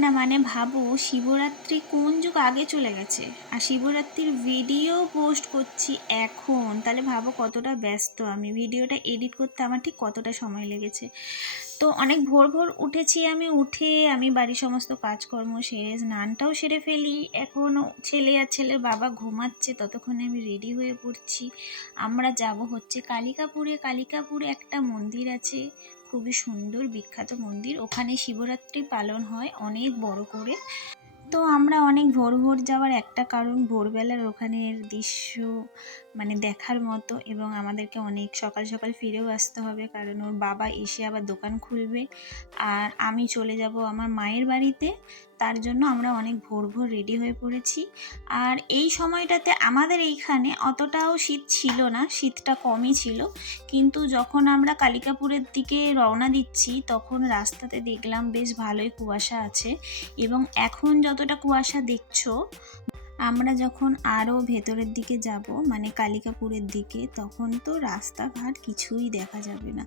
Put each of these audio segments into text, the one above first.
না মানে ভাবো শিবরাত্রি কোন যুগ আগে চলে গেছে, আর শিবরাত্রির ভিডিও পোস্ট করছি এখন, তাহলে ভাবো কতটা ব্যস্ত আমি, ভিডিওটা এডিট করতে আমার ঠিক কতটা সময় লেগেছে। তো অনেক ভোর ভোর উঠেছি, আমি উঠে আমি বাড়ির সমস্ত কাজকর্ম সেরে স্নানটাও সেরে ফেলি। এখনও ছেলে আর ছেলের বাবা ঘুমাচ্ছে, ততক্ষণে আমি রেডি হয়ে পড়ছি। আমরা যাব হচ্ছে কালিকাপুরে। কালিকাপুরে একটা মন্দির আছে, খুবই সুন্দর বিখ্যাত মন্দির, ওখানে শিবরাত্রি পালন হয় অনেক বড় করে। তো আমরা অনেক ভোর ভোর যাওয়ার একটা কারণ, ভোরবেলার ওখানের দৃশ্য মানে দেখার মতো, এবং আমাদেরকে অনেক সকাল সকাল ফিরেও আসতে হবে, কারণ ওর বাবা এসে আবার দোকান খুলবে আর আমি চলে যাব আমার মায়ের বাড়িতে। তার জন্য আমরা অনেক ভোর ভোর রেডি হয়ে পড়েছি। আর এই সময়টাতে আমাদের এইখানে অতটাও শীত ছিল না, শীতটা কমই ছিল, কিন্তু যখন আমরা কালিকাপুরের দিকে রওনা দিচ্ছি তখন রাস্তাতে দেখলাম বেশ ভালোই কুয়াশা আছে। এবং এখন যতটা কুয়াশা দেখছো, আমরা যখন আরও ভেতরের দিকে যাব মানে কালিকাপুরের দিকে, তখন তো রাস্তাঘাট কিছুই দেখা যাবে না।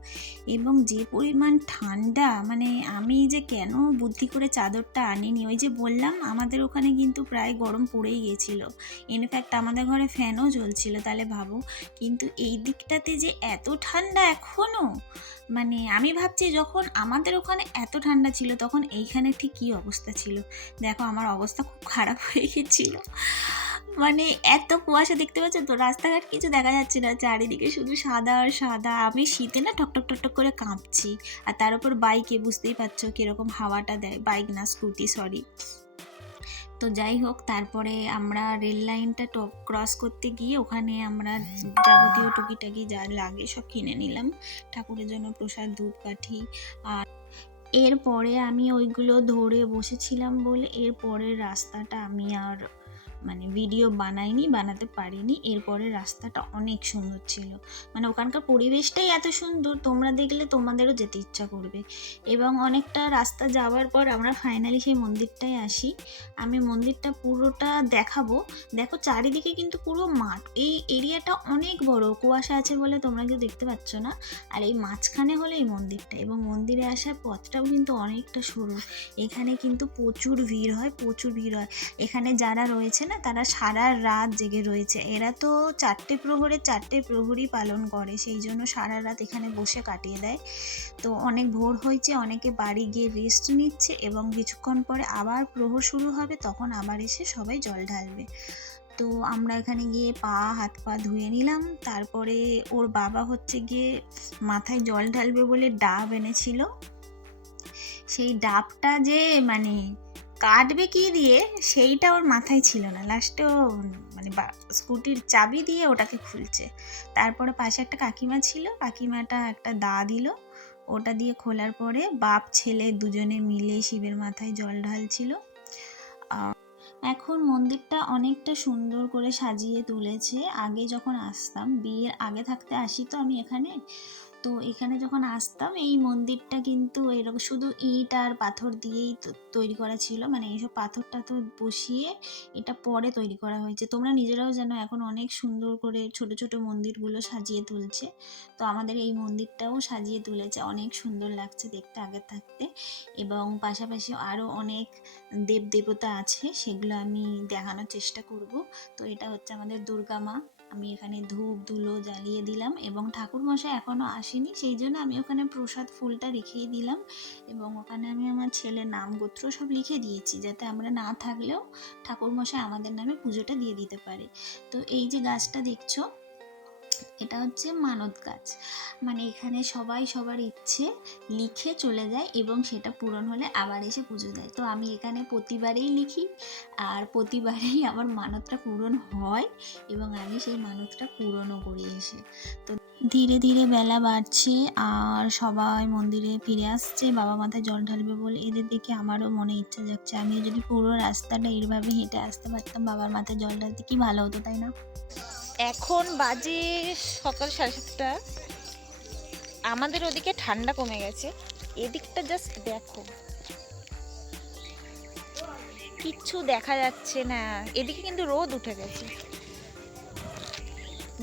এবং যে পরিমাণ ঠান্ডা, মানে আমি যে কেন বুদ্ধি করে চাদরটা আনিনি, ওই যে বললাম আমাদের ওখানে কিন্তু প্রায় গরম পড়েই গেছিল, ইনফ্যাক্ট আমাদের ঘরে ফ্যানও চলছিল, তাহলে ভাবো। কিন্তু এই দিকটাতে যে এত ঠান্ডা এখনও, মানে আমি ভাবছি যখন আমাদের ওখানে এত ঠান্ডা ছিল তখন এইখানে ঠিক কী অবস্থা ছিল। দেখো আমার অবস্থা খুব খারাপ হয়ে গেছিলো। মানে এত কুয়াশা, দেখতে পাচ্ছ তো রাস্তাঘাট কিছু দেখা যাচ্ছে না, চারিদিকে শুধু সাদা আর সাদা। আমি শীতে না ঠকঠক ঠকঠক করে কাঁপছি, আর তার উপর বাইকে বুঝতেই পারছো কিরকম হাওয়াটা দেয়, বাইক না স্কুটি সরি। তো যাই হোক, তারপরে আমরা রেল লাইনটা ক্রস করতে গিয়ে ওখানে আমরা যাবতীয় টুকিটাকি যা লাগে সব কিনে নিলাম, ঠাকুরের জন্য প্রসাদ ধূপকাঠি। আর এরপরে আমি ওইগুলো ধরে বসেছিলাম বলে এরপরের রাস্তাটা আমি আর মানে ভিডিও বানাতে পারিনি। এরপরে রাস্তাটা অনেক সুন্দর ছিল, মানে ওখানকার পরিবেশটাই এত সুন্দর, তোমরা দেখলে তোমাদেরও যেতে ইচ্ছা করবে। এবং অনেকটা রাস্তা যাওয়ার পর আমরা ফাইনালি সেই মন্দিরটায় আসি। আমি মন্দিরটা পুরোটা দেখাবো। দেখো চারিদিকে কিন্তু পুরো মাঠ, এই এরিয়াটা অনেক বড়, কুয়াশা আছে বলে তোমরা কেউ দেখতে পাচ্ছ না। আর এই মাঝখানে হলো এই মন্দিরটা, এবং মন্দিরে আসার পথটাও কিন্তু অনেকটা সরু। এখানে কিন্তু প্রচুর ভিড় হয়, প্রচুর ভিড় হয়। এখানে যারা রয়েছে না তারা সারা রাত জেগে রয়েছে, এরা তো 4টে প্রহরে 4টে প্রহরই পালন করে, সেই জন্য সারা রাত এখানে বসে কাটিয়ে দেয়। তো অনেক ভোর হয়েছে, অনেকে বাড়ি গিয়ে রেস্ট নিচ্ছে, এবং কিছুক্ষণ পরে আবার প্রহর শুরু হবে, তখন আবার এসে সবাই জল ঢালবে। তো আমরা এখানে গিয়ে হাত পা ধুয়ে নিলাম। তারপরে ওর বাবা হচ্ছে গিয়ে মাথায় জল ঢালবে বলে ডাব এনেছিল, সেই ডাবটা যে মানে কাটবে কি দিয়ে সেইটা ওর মাথায় ছিল না, লাস্টে ও মানে স্কুটির চাবি দিয়ে ওটাকে খুলছে। তারপরে পাশে একটা কাকিমা ছিল, কাকিমাটা একটা দা দিল, ওটা দিয়ে খোলার পরে বাপ ছেলে দুজনে মিলে শিবের মাথায় জল ঢালছিল। এখন মন্দিরটা অনেকটা সুন্দর করে সাজিয়ে তুলেছে। আগে যখন আসতাম, বিয়ের আগে থাকতে আসি তো আমি এখানে, তো এখানে যখন আসতাম এই মন্দিরটা কিন্তু এরকম শুধু ইট আর পাথর দিয়েই তৈরি করা ছিল, মানে এইসব পাথর টাথর বসিয়ে এটা পরে তৈরি করা হয়েছে। তোমরা নিজেরাও জানো এখন অনেক সুন্দর করে ছোট ছোট মন্দিরগুলো সাজিয়ে তুলছে, তো আমাদের এই মন্দিরটাও সাজিয়ে তুলেছে, অনেক সুন্দর লাগছে দেখতে আগে থাকতে। এবং পাশাপাশি আরও অনেক দেব দেবতা আছে, সেগুলো আমি দেখানোর চেষ্টা করব। তো এটা হচ্ছে আমাদের দুর্গা মা, আমি এখানে ধূপ ধুলো জ্বালিয়ে দিলাম, এবং ঠাকুরমশাই এখনও আসেনি, সেই জন্য আমি ওখানে প্রসাদ ফুলটা রেখেই দিলাম, এবং ওখানে আমি আমার ছেলের নাম গোত্র সব লিখে দিয়েছি, যাতে আমরা না থাকলেও ঠাকুরমশাই আমাদের নামে পুজোটা দিয়ে দিতে পারে। তো এই যে গাছটা দেখছো, এটা হচ্ছে মানত গাছ, মানে এখানে সবাই সবার ইচ্ছে লিখে চলে যায়, এবং সেটা পূরণ হলে আবার এসে পুজো দেয়। তো আমি এখানে প্রতিবারেই লিখি, আর প্রতিবারেই আমার মানতটা পূরণ হয়, এবং আমি সেই মানতটা পূরণও করি এসে। তো ধীরে ধীরে বেলা বাড়ছে, আর সবাই মন্দিরে ফিরে আসছে বাবা মাথায় জল ঢালবে বলে। এদের দেখে আমারও মনে ইচ্ছা যাচ্ছে, আমি যদি পুরো রাস্তাটা এইভাবে হেঁটে আসতে পারতাম বাবার মাথায় জল ঢালতে, কি ভালো হতো, তাই না? এখন বাজে সকাল 7:30। আমাদের ওদিকে ঠান্ডা কমে গেছে, এদিকটা জাস্ট দেখো, কিচ্ছু দেখা যাচ্ছে না। এদিকে কিন্তু রোদ উঠে গেছে,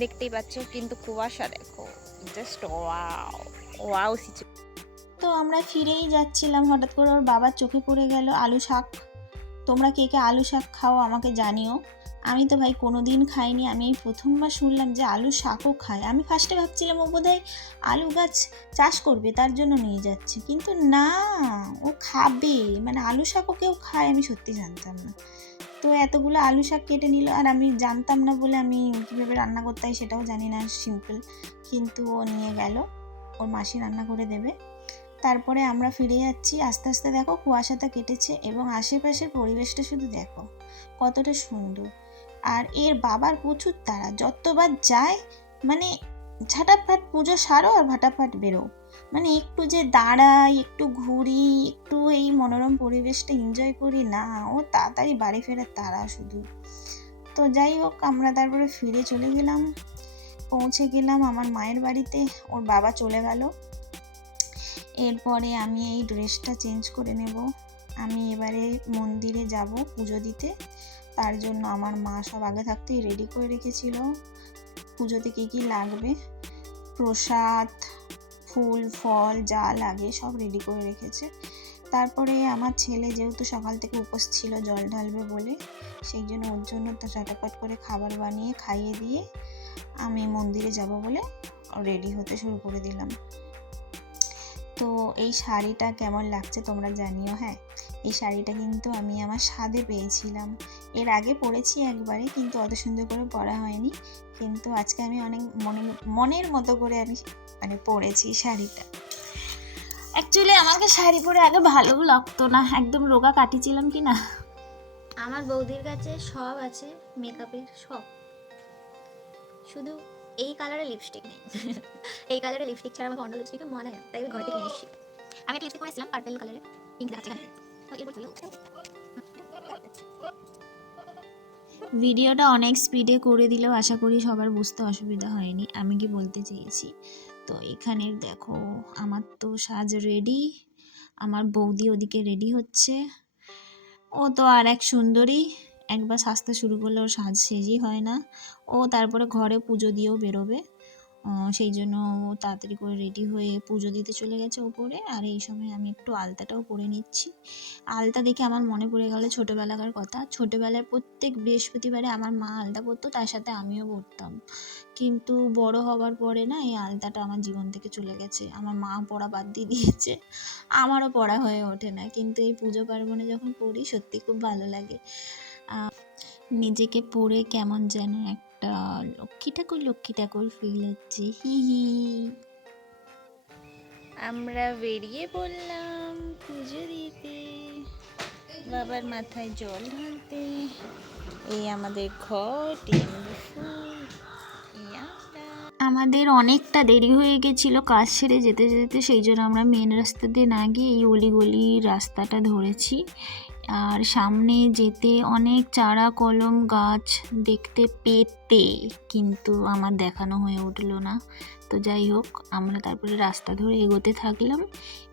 দেখতেই পাচ্ছ, কিন্তু কুয়াশা দেখো, জাস্ট ওয়াও ওয়াও। তো আমরা ফিরেই যাচ্ছিলাম, হঠাৎ করে ওর বাবার চোখে পড়ে গেল আলু শাক। তোমরা কে কে আলু শাক খাও আমাকে জানিও। আমি তো ভাই কোনো দিন খাইনি, আমি এই প্রথমবার শুনলাম যে আলু শাকও খায়। আমি ফার্স্টে ভাবছিলাম ও বোধহয় আলু গাছ চাষ করবে তার জন্য নিয়ে যাচ্ছে, কিন্তু না, ও খাবে, মানে আলু শাকও কেউ খায় আমি সত্যি জানতাম না। তো এতগুলো আলু শাক কেটে নিল, আর আমি জানতাম না বলে আমি কীভাবে রান্না করতে হয় সেটাও জানি না, সিম্পল, কিন্তু ও নিয়ে গেল, ওর মাসি রান্না করে দেবে। তারপরে আমরা ফিরে যাচ্ছি, আস্তে আস্তে দেখো কুয়াশাটা কেটেছে এবং আশেপাশের পরিবেশটা শুধু দেখো কতটা সুন্দর। আর এর বাবার প্রচুর তাড়া, যতবার যায় মানে ঝাটাফাট পুজো সারো আর ভাটাফাট বেরো, মানে একটু যে দাঁড়াই, একটু ঘুরি, একটু এই মনোরম পরিবেশটা এনজয় করি না, ও তাড়াতাড়ি বাড়ি ফেরার তাড়া শুধু। তো যাই হোক, আমরা তারপরে ফিরে চলে গেলাম, পৌঁছে গেলাম আমার মায়ের বাড়িতে, ওর বাবা চলে গেল। এরপরে আমি এই ড্রেসটা চেঞ্জ করে নেব, আমি এবারে মন্দিরে যাব পুজো দিতে। তার জন্য আমার মা সব আগে থাকতেই রেডি করে রেখেছিল, পুজোতে কী কী লাগবে, প্রসাদ, ফুল ফল যা লাগে সব রেডি করে রেখেছে। তারপরে আমার ছেলে যেহেতু সকাল থেকে উপোস ছিল জল ঢালবে বলে, সেই জন্য ওর জন্য তো চটাপট করে খাবার বানিয়ে খাইয়ে দিয়ে আমি মন্দিরে যাব বলে রেডি হতে শুরু করে দিলাম। তো এই শাড়িটা কেমন লাগছে তোমরা জানিও। হ্যাঁ, এই শাড়িটা কিন্তু আমি আমার স্বাদে পেয়েছিলাম, এর আগে পরেছি একবারে, কিন্তু অত সুন্দর করে পরা হয়নি, কিন্তু আজকে আমি অনেক মনের মতো করে আমি মানে পরেছি শাড়িটা। অ্যাকচুয়ালি আমাকে শাড়ি পরে আগে ভালো লাগতো না, একদম রোগা কাটিছিলাম কি না। আমার বৌদির কাছে সব আছে, মেকআপের সব, শুধু এই কালারের লিপস্টিক নেই। এই কালারের লিপস্টিক ছাড়া আমাকে অন্য লিপস্টিক মনে হয় না, তাই আমি ঘর থেকে নিয়ে এসেছি। আমি একটা লিপস্টিক করেছিলাম পার্পল কালারের, পিঙ্ক দেখাচ্ছে এখানে। তো এরপর চলে ভিডিওটা অনেক স্পিডে করে দিলেও আশা করি সবার বুঝতে অসুবিধা হয়নি আমি কি বলতে চেয়েছি। তো এখানে দেখো আমার তো সাজ রেডি, আমার বৌদি ওদিকে রেডি হচ্ছে, ও তো আর এক সুন্দরী, একবার সাজতে শুরু করলে ওর সাজ শেষই হয় না। ও তারপরে ঘরে পুজো দিয়েও বেরোবে, সেই জন্য ও তাড়াতাড়ি করে রেডি হয়ে পুজো দিতে চলে গেছে ওপরে। আর এই সময় আমি একটু আলতাটাও পরে নিচ্ছি। আলতা দেখে আমার মনে পড়ে গেল ছোটোবেলাকার কথা। ছোটোবেলায় প্রত্যেক বৃহস্পতিবারে আমার মা আলতা পরতো, তার সাথে আমিও পরতাম, কিন্তু বড় হবার পরে না এই আলতাটা আমার জীবন থেকে চলে গেছে, আমার মা পরা বাদ দিয়ে দিয়েছে, আমারও পরা হয়ে ওঠে না, কিন্তু এই পুজো পার্বণে যখন পড়ি সত্যি খুব ভালো লাগে। নিজেকে পড়ে কেমন যেন একটা লক্ষ্মী ঠাকুর ফিল হচ্ছে, হি হি। আমরা বেরিয়ে পড়লাম পুজো দিতে, বাবার মাথায় জল ঢালতে। এই আমাদের ঘর, আমাদের অনেকটা দেরি হয়ে গেছিলো কাজ সেরে যেতে যেতে, সেই জন্য আমরা মেন রাস্তা দিয়ে না গিয়ে এই অলিগলি রাস্তাটা ধরেছি। আর সামনে যেতে অনেক চারা কলম গাছ দেখতে পেতে, কিন্তু আমার দেখানো হয়ে উঠলো না। তো যাই হোক, আমরা তারপরে রাস্তা ধরে এগোতে থাকলাম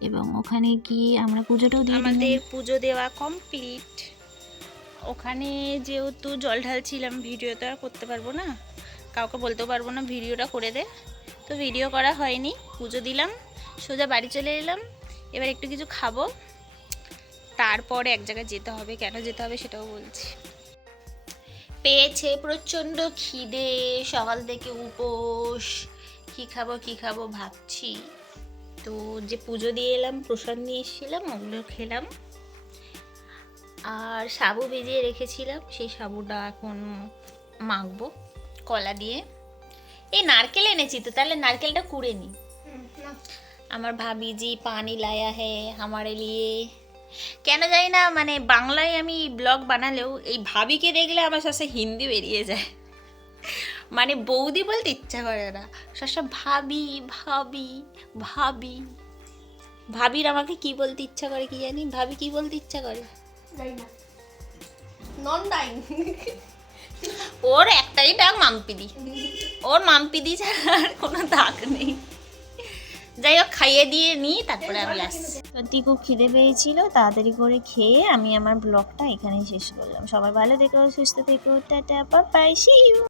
এবং ওখানে গিয়ে আমরা পুজোটাও দিয়ে দিলাম। আমাদের পুজো দেওয়া কমপ্লিট। ওখানে যেহেতু জল ঢালছিলাম, ভিডিও তো আর করতে পারবো না, কাউকে বলতেও পারবো না ভিডিওটা করে দে, তো ভিডিও করা হয়নি। পুজো দিলাম, সোজা বাড়ি চলে এলাম। এবার একটু কিছু খাবো, তারপরে এক জায়গায় যেতে হবে, কেন যেতে হবে সেটাও বলছি। পেয়েছে প্রচণ্ড খিদে, সকাল থেকে উপোস, কী খাবো ভাবছি। তো যে পুজো দিয়ে এলাম, প্রসাদ নিয়ে এসেছিলাম, ওগুলো খেলাম। আর সাবু ভিজিয়ে রেখেছিলাম, সেই সাবুটা এখন মাখবো কলা দিয়ে। এই নারকেল এনেছি তো, তাহলে নারকেলটা কুড়ে নি। আমার ভাবি জি পানি লায়া হে আমারে লিয়ে, কেন জানি না, মানে বাংলায় আমি ব্লগ বানালেও এই ভাবিকে দেখলে আমার সবসে হিন্দি বেরিয়ে যায়, মানে বৌদি বলতে ইচ্ছা করে না, সবসময় ভাবি ভাবি ভাবি। ভাবির আমাকে কি বলতে ইচ্ছা করে কি জানি, ভাবি কি বলতে ইচ্ছা করে ওর একটাই ডাক মাম্পিদি, ওর মাম্পিদি ছাড়া আর কোনো ডাক নেই। যাই হোক, খাইয়ে দিয়ে নিই, তারপরে আমি আসছি। সত্যি খুব খিদে পেয়েছিল, তাড়াতাড়ি করে খেয়ে আমি আমার ব্লগটা এখানেই শেষ করলাম। সবাই ভালো থেকো, সুস্থ থেকো, ta-ta, bye bye, see you.